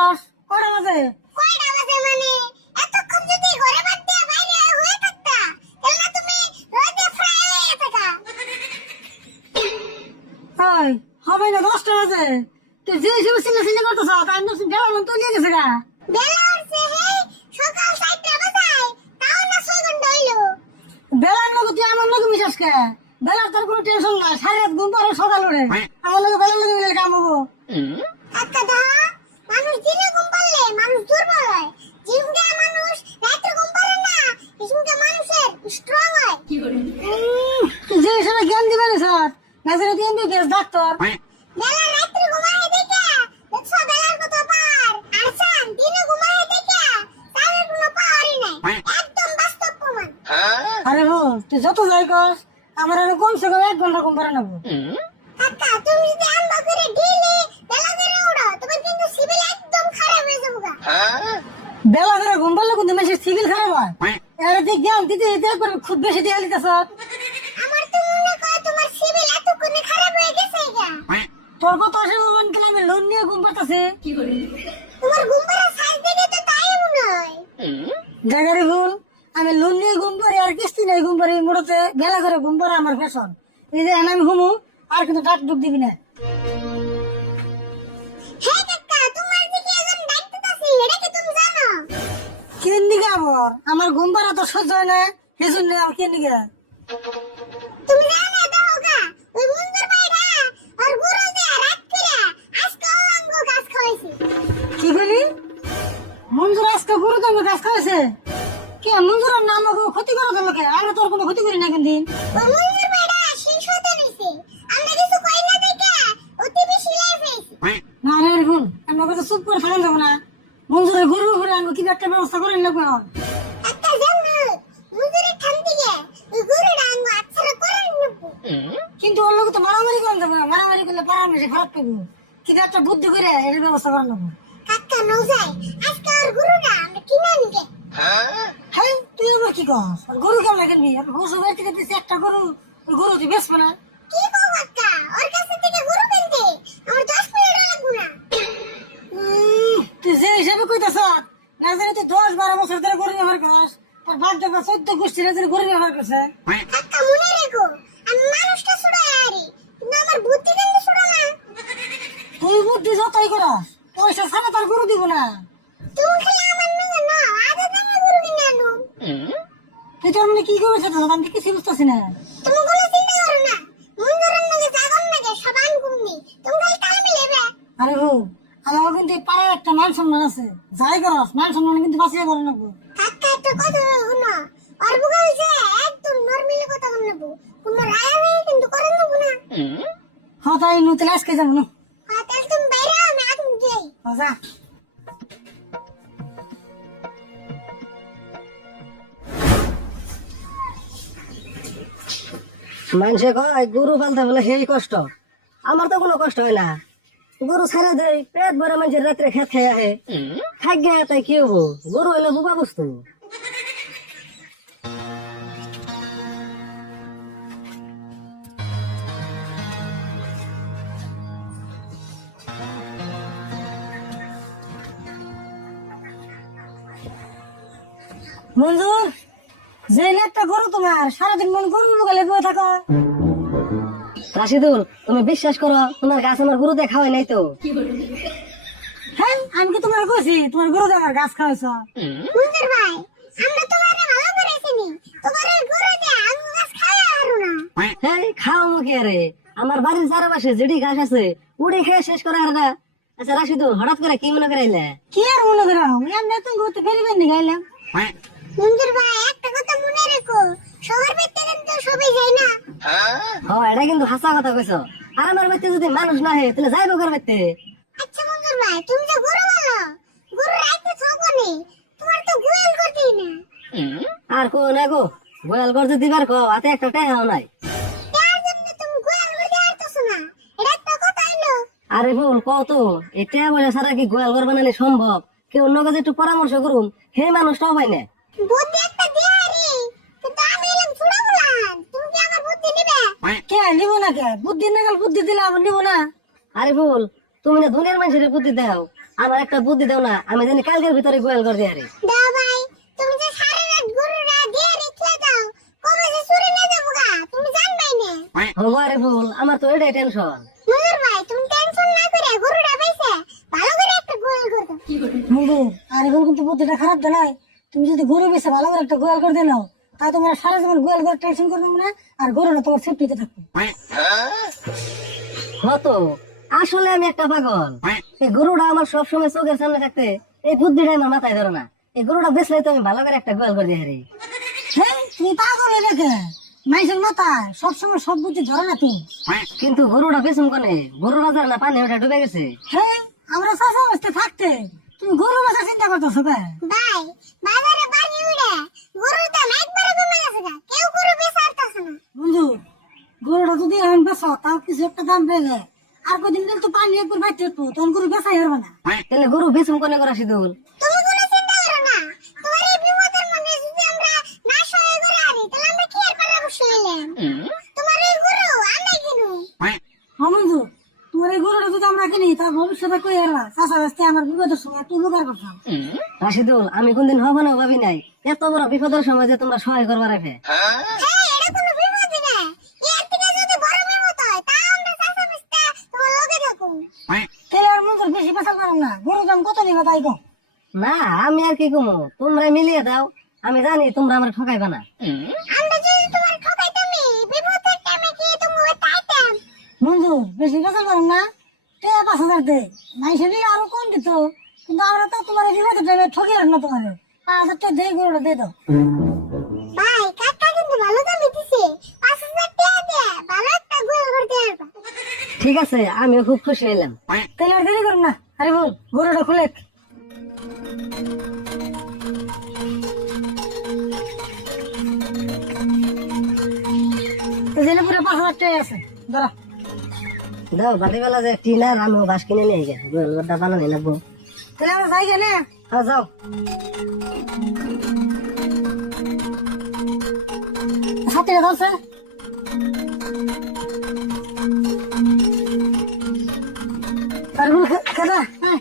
করস কয়টা বাজে? কয়টা বাজে মানে এতক্ষণ যদি ঘরে বাদ দিয়ে বাইরে হয়ে থাকতা তাহলে তুমি রোদে ফ্রাই হয়ে থাকা। ওই হবে না 10টা বাজে। তুই যে হিসেবে চিল্লাচিল্লি করতেছ তাই না বেলা মন তলিয়ে গেছে গা। বেলা হচ্ছে হে সকাল 7টা বাজায় তাও না 6 ঘন্টা হইলো। বেলার লোক তুই আমার লোক মিশাস কে? বেলার তোর কোনো টেনশন নাই, সাড়ে রাত ঘুম পারে সকাল উঠে আমার লোক বেলার লোক মিলে কাম হবো। আচ্ছা দা মানুষ দিনে ঘুম পারলে মানুষ দুর্বল হয়, জিমকে মানুষ রাতে ঘুম পারে না জিমকে মানুষের স্ট্রং হয়। তুই যে হিসেবে জ্ঞান দিবেন স্যার নাজরে তুই এমবিবিএস ডাক্তার। বেলা রাতে ঘুমায় দেখে দেখছো বেলার কত পার আর সান দিনে ঘুমায় দেখে তার কোনো পাওয়ারই নাই, একদম বাস্তব প্রমাণ। আরে হো তুই যত যাই কর আমার আরো কমসে কম 1 ঘন্টা ঘুম পারে নেবো। কাকা তুমি যদি আম্বা করে ডেইলি বেলা করে উড়ো তবে কিন্তু সিভিল একদম খারাপ হয়ে যাবে গা। বেলা করে ঘুম পারলে কিন্তু মেশিন সিভিল খারাপ হয়। এর দিক জ্ঞান দিতে দিতে একবার খুব বেশি দিয়ে দিতেছ। আমার তো মনে হয় তোমার সিভিল এতক্ষণে খারাপ হয়ে গেছে গা। তোর কত আসে মন কেন আমি লোন নিয়ে ঘুম পারতেছি। তোমার ঘুম পাড়া সাইজ দেখে তো তাই মনে হয়। জায়গারই ভুল, আমি লোন নিয়ে ঘুম পারি আর কিস্তি নিয়ে ঘুম পারি। মোড়তে বেলা করে ঘুম পারা আমার ফ্যাশন। এই যে আমি ঘুমু আর কিন্তু ডাক ডুক দিবি না। হে কাকা তোমার যে কি একজন দায়িত্ব আছে এটা কি তুমি জানো? কেন দিকে আবার আমার ঘুম পারা তো সহ্য হয় না, সেজন্য আর কেন দিকে। তুমি জানো দাও গা ওই মুন্দর ভাইরা আর গুরু দিয়ে রাত করে আজকে অঙ্গ গাছ খাওয়াইছে। কি বলি? মঞ্জুর আজকে গুরু তুমি গাছ খাওয়াছে? কে মঞ্জুরের নাম ক্ষতি করে দিল কে? আমরা তোর কোনো ক্ষতি করি না কিন্তু। ওই মুন্দর ভাইরা শেষ হতে নিছে আমরা কিছু কই না দেখে অতি বেশি লাই ফেলছি। না রে ভুল, আমরা কথা চুপ করে থাকেন যাবো না। মঞ্জুরের গরু ঘুরে আনবো কি একটা ব্যবস্থা করেন না কেন? একটা জানো মুন্দরের ঠান থেকে ওই গুরুটা অঙ্গ আচ্ছা করে নেব। কিন্তু ওর লোক তো মারামারি করেন যাবো না, মারামারি করলে পাড়ার মেশে খারাপ পাবো। কি একটা বুদ্ধি করে এর ব্যবস্থা করেন নেবো। কাকা নও যায় আজকে আর গুরুটা আমরা কিনে নিকে। হ্যাঁ তুই আবার কি কর? গরু কেমন কিনবি? বসু বাড়ি থেকে দিচ্ছি একটা গরু, ওই গরু তুই বেচবো না? কি কও কাকা ওর কাছে থেকে গুরু কিনতে আমার 10 মিনিট লাগবে না। তুই যে হিসাবে কইতেছ না জানি তুই 10-12 বছর ধরে গরু ব্যবহার করস, তোর বাপ দাদা 14 গোষ্ঠী না জানি গরু ব্যবহার করছে। কাকা মনে রেখো আমি মানুষটা ছুড়াই আরি কিন্তু আমার বুদ্ধি কিন্তু ছুড়া না। তুই বুদ্ধি যতই করস পয়সা ছাড়া তোর গরু দিব না। তুমি খালি আমার নগে না আধা দামে গুরু কিনে আনো। তুই তোর মানে কি করছিস? আমি কিছু বুঝতেছি না। তুমি কোনো চিন্তা করো না মুন্দরের নগে জাগন নাগে সব আনকুমনি তুমি খালি তাল মিলেবে। আরে হো আমার কিন্তু এই পাড়ার একটা মান সম্মান আছে, যাই করস মান সম্মান কিন্তু বাঁচিয়ে করে নেবো। কাকা একটা কথা শুনো আর বুকাল যে একদম নরমালি কথা বলবো কোনো রায় কিন্তু করে নেব না। হ্যাঁ তাই নতুন আজকে যাবো না। হ্যাঁ তাহলে তুমি বাইরে আমি আগুন যাই। যা মানুষে কয় গরু পালতে বলে সেই কষ্ট, আমার তো কোনো কষ্ট হয় না। গরু ছেড়ে দেয় পেট ভরে মানুষের রাত্রে খেত খেয়ে আহে খাই গে, তাই কি হবো? গরু হইলে বোকা বস্তু। মঞ্জুর যে একটা গরু তোমার সারাদিন মন গরু গেলে বয়ে থাকো। রাশিদুল তুমি বিশ্বাস করো তোমার গাছ আমার গরু দিয়ে খাওয়াই নাই তো। হ্যাঁ আমি কি তোমার কইছি তোমার গরু দিয়ে আমার গাছ খাওয়াইছ? মুন্দর ভাই আমরা তোমারে ভালো করে চিনি তোমার ওই গরু দিয়ে আঙ্গ গাছ খাওয়া আরো না। হ্যাঁ খাও মুখে রে, আমার বাড়ির চারপাশে যেটি গাছ আছে উড়ে খেয়ে শেষ করে আর না। আচ্ছা রাশিদুল হঠাৎ করে কি মনে করাইলে? কি আর মনে করা আমি তুমি ঘুরতে ফেরিবেন নি গাইলাম। মুন্দর ভাই একটা কথা মনে রেখো সবার ভিতরে কিন্তু সবাই যায় না। এটা কিন্তু হাসা কথা কইছো। আর আমার বাড়িতে যদি মানুষ না হয় তাহলে যাইবো কার বাড়িতে? আচ্ছা মুন্দর ভাই তুমি যে গরু ভালো গরু রাইতে থাকবনি তোমার তো গোয়াল করতেই না। আর কো না গো গোয়াল করতে দিবার কো হাতে একটা টাকাও নাই। তার জন্য তুমি গোয়াল করতে পারতেছো না এটা একটা কথা হইলো। আরে বল কত এটা বলে সারা কি গোয়াল ঘর বানালে সম্ভব? কেউ অন্য কাছে একটু পরামর্শ করুন, হে মানুষটাও পাই না। বুদ্ধি একটা দিয়া রে কিন্তু আমি এলাম ছোড়া বলান তুমি কি আমার বুদ্ধি নিবে? কে নিব না কে? বুদ্ধি না গেল বুদ্ধি দিলে আবার নিব না। আরে বল তুমি না দুনিয়ার মানুষের বুদ্ধি দাও, আমার একটা বুদ্ধি দাও না, আমি জানি কালকের ভিতরে গোয়াল করে দিয়ে আরে। দাও ভাই, তুমি যে সারা রাত গরুরা দিয়ে রেখে দাও, কবে যে চুরি নিয়ে যাবো গা, তুমি জানবাই না। হবো আরে ভুল, আমার তো এটাই টেনশন। মজুর ভাই, তুমি টেনশন না করে গরুটা বেঁচে ভালো করে একটা গোয়াল করে দাও। মজুর আর এখন কিন্তু বুদ্ধিটা খারাপ দেয়। তুমি যদি গরু বেশি ভালো করে একটা গোয়াল করে দিলাও, তা তোমার সারা জীবন গোয়াল করে টেনশন করবে না, আর গরুটা তোমার সেফটিতে থাকবে। হতো আসলে আমি একটা পাগল। এই গরুটা আমার সবসময় চোখের সামনে থাকতে এই বুদ্ধিটা আমার মাথায় ধরে না। এই গরুটা বেচলে তো আমি ভালো করে একটা গোয়াল করে দিয়ে আরে। হ্যাঁ, তুমি পাগল হয়ে দেখে মাইসের মাথায় সবসময় সব বুদ্ধি ধরে না তুমি। কিন্তু গরুটা বেচুম কোনে? গরু বাজার না পানি ওটা ডুবে গেছে। হ্যাঁ, আমরা চাষা অবস্থায় থাকতে তুমি গরু বেচা চিন্তা করতেছো কে? ভাই, বাজারে পানি উড়ে গরুর দাম একবারে কমে গেছে গা, কেউ গরু বেচে আরতাছে না। বন্ধু, গরুটা যদি এখন বেচো তাও কিছু একটা দাম পেলে, আর কদিন গেলে তো পানি একবার বাইতে উঠবো, তখন গরু বেচাই হারবে না। তাহলে গরু বেচুম কোনে করা সিদুল? তুমি কোনো চিন্তা করো না, তোমার এই বিপদের মধ্যে যদি আমরা না সহায় করে আরি, তাহলে আমরা কি আর পারাবো শুইলেন? তোমার এই গরু আমি কিনু। হ্যাঁ বন্ধু, তোমার এই গরুটা যদি আমরা কিনি, তার ভবিষ্যতে কই হারবা? চাষা অবস্থায় আমার বিপদের সময় একটু উপকার করতাম। রাশিদুল, আমি কোনদিন হব না ভাবি নাই এত বড় বিপদের সময় যে তোমরা সহায় করবার রাখে। হ্যাঁ, এটা কোনো বিপদই না। এর থেকে যদি বড় বিপদ হয়, তা আমরা চাচা মিস্তা তোমার লগে থাকুন। তাহলে আর মঞ্জুর বেশি পেশাল পারো না, গরুর দাম কত নিবা তাই কো। না, আমি আর কি কমো, তোমরা মিলিয়ে দাও। আমি জানি তোমরা আমার ঠকাইবা না। আমরা যদি তোমার ঠকাইতামি, বিপদের টাইমে কি তুমি তাইতাম? বন্ধু, বেশি পেশাল পারো না, 5,000 দে, মাইসে দিলে আরো কম দিত, কিন্তু আমরা তো তোমার এই বিপদের টাইমে ঠকি আর না তোমার 5,000 টাকা দিয়ে গরুটা দিয়ে দাও। ভাই, কাকা কিন্তু ভালো দামে দিছে। 5,000 টাকা দিয়ে ভালো একটা গোল করতে পারবা। ঠিক আছে, আমিও খুব খুশি হইলাম। তাহলে আর দেরি করুন না, আরে বল গরুটা খুলে। জেলে পুরো 5,000 টাকা আছে, ধরা। দাও বাড়িবেলা যে টিনার আমিও বাস কিনে নিয়ে গে গোলগড্ডা বানানি লাগবো। তাহলে আমরা যাই গেলে। হ্যাঁ যাও। সাথে ধরছে আর বল কেদা। হ্যাঁ,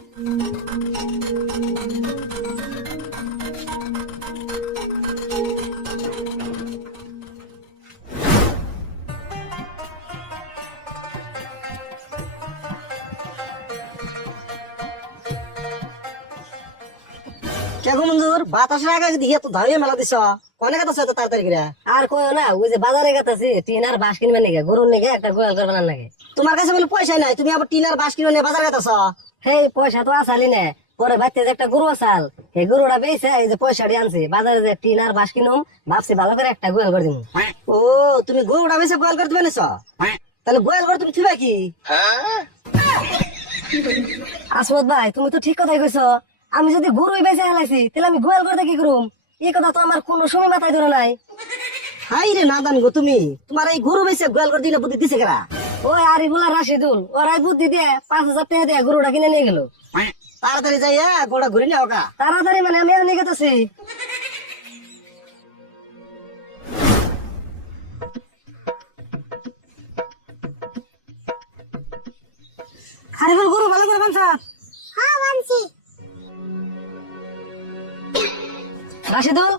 কেগো মঞ্জুর বাতাসের আগে দিয়ে তো ধারিয়ে মেলা দিছ অনেক কথা এত তাড়াতাড়ি করে। আর কইও না, ওই যে বাজারে গেতাছি টিনার বাস কিনবে নাকি, গরুর নাকি একটা গোয়াল করবে না নাকি। তোমার কাছে বলে পয়সা নাই, তুমি আবার টিনার বাস কিনে নিয়ে বাজার গেতেছ। সেই পয়সা তো আসালি না, পরে বাড়িতে যে একটা গরু আসাল, এই গরুটা বেচে এই যে পয়সাটি আনছি বাজারে যে টিনার বাস কিনুম, ভাবছি ভালো করে একটা গোয়াল করে দিন। ও, তুমি গরুটা বেশি গোয়াল করতে পেরেছ, তাহলে গোয়াল করে তুমি থিবা কি? আসমত ভাই, তুমি তো ঠিক কথাই কইছো। আমি যদি গরুই বেচে হালাইছি, তাহলে আমি গোয়াল করতে কি করুম? এই কথা তো আমার কোনো সময় মাথায় ধরে নাই। হাই রে নাদান গো, তুমি তোমার এই গরু বেশি গোয়াল করে দিলে বুদ্ধি দিছে কেরা? ওই আরিফুল আর রাশিদুল ওরাই বুদ্ধি দিয়ে 5,000 টাকা দিয়ে গরুটা কিনে নিয়ে গেল। তাড়াতাড়ি যাই গোড়া ঘুরে নিয়ে ওকা। তাড়াতাড়ি মানে আমি নিয়ে গেতেছি। আরে বল গরু ভালো করে বানছা। হ্যাঁ, মানছি। রাশিদুল,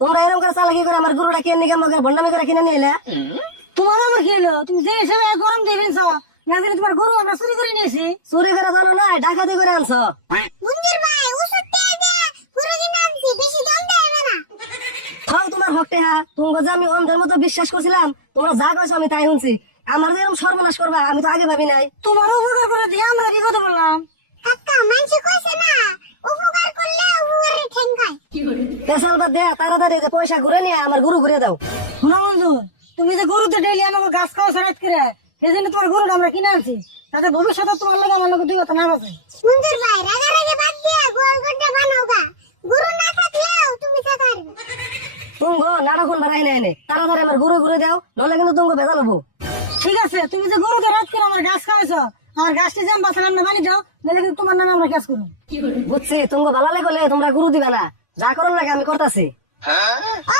তোমরা এরকম করে চালাকি করে আমার গরুটা কিনে নিয়ে আমাকে ভন্ডামি করে কিনে নিয়ে এলে। তোমার আবার কি হলো? তুমি যে হিসেবে গরম দিয়ে ফেলছো, না জানি তোমার গরু আমরা চুরি করে নিয়েছি। চুরি করে জানো না, ডাকাতি করে আনছো। মঞ্জুর ভাই, ওষুধ টাকা দিয়ে গরু কিনে আনছি, বেশি দাম দেয় না। থাও তোমার হকটে হা, তোমাকে যে আমি অন্ধের মতো বিশ্বাস করছিলাম, তোমরা যা কইছো আমি তাই শুনছি। আমার যে এরকম সর্বনাশ করবা আমি তো আগে ভাবি নাই। তোমার উপকার করে দিয়ে আমরা কি কথা বললাম? কাকা, মানছি কইছে না, উপকার করলে উপকারের ঠেং খায়। পেশাল বাদ দে, তাড়াতাড়ি যে পয়সা ঘুরে নিয়ে আমার গরু ঘুরে দাও। শোনো বন্ধু, তুমি যে গরুতে ডেইলি আমাকে গাছ খাওয়া সারাত করে, এই জন্য তোমার গরুটা আমরা কিনে আনছি, তাতে ভবিষ্যতে তোমার লোক আমার লোক দুই কথা না বাজে। মঞ্জুর ভাই, রাগারাগি বাদ দিয়ে গোল গড্ডা বানাও গা। গরু না থাকলেও তুমি থাকতে পারবে। তুঙ্গো নাটকন বাড়াই নাই নে, তাড়াতাড়ি আমার গরু ঘুরে দাও, নলে কিন্তু তুঙ্গো ভেজাল হবো। ঠিক আছে, তুমি যে গরুতে রাত করে আমার গাছ খাওয়াইছো, আমার গাছটি যে বাঁচালাম না মানি যাও, নাহলে কিন্তু তোমার নামে আমরা কাজ করবো। বুঝছি, তুঙ্গো ভালো লাগলে তোমরা গরু দিবা না, যা করো লাগে আমি করতেছি। ও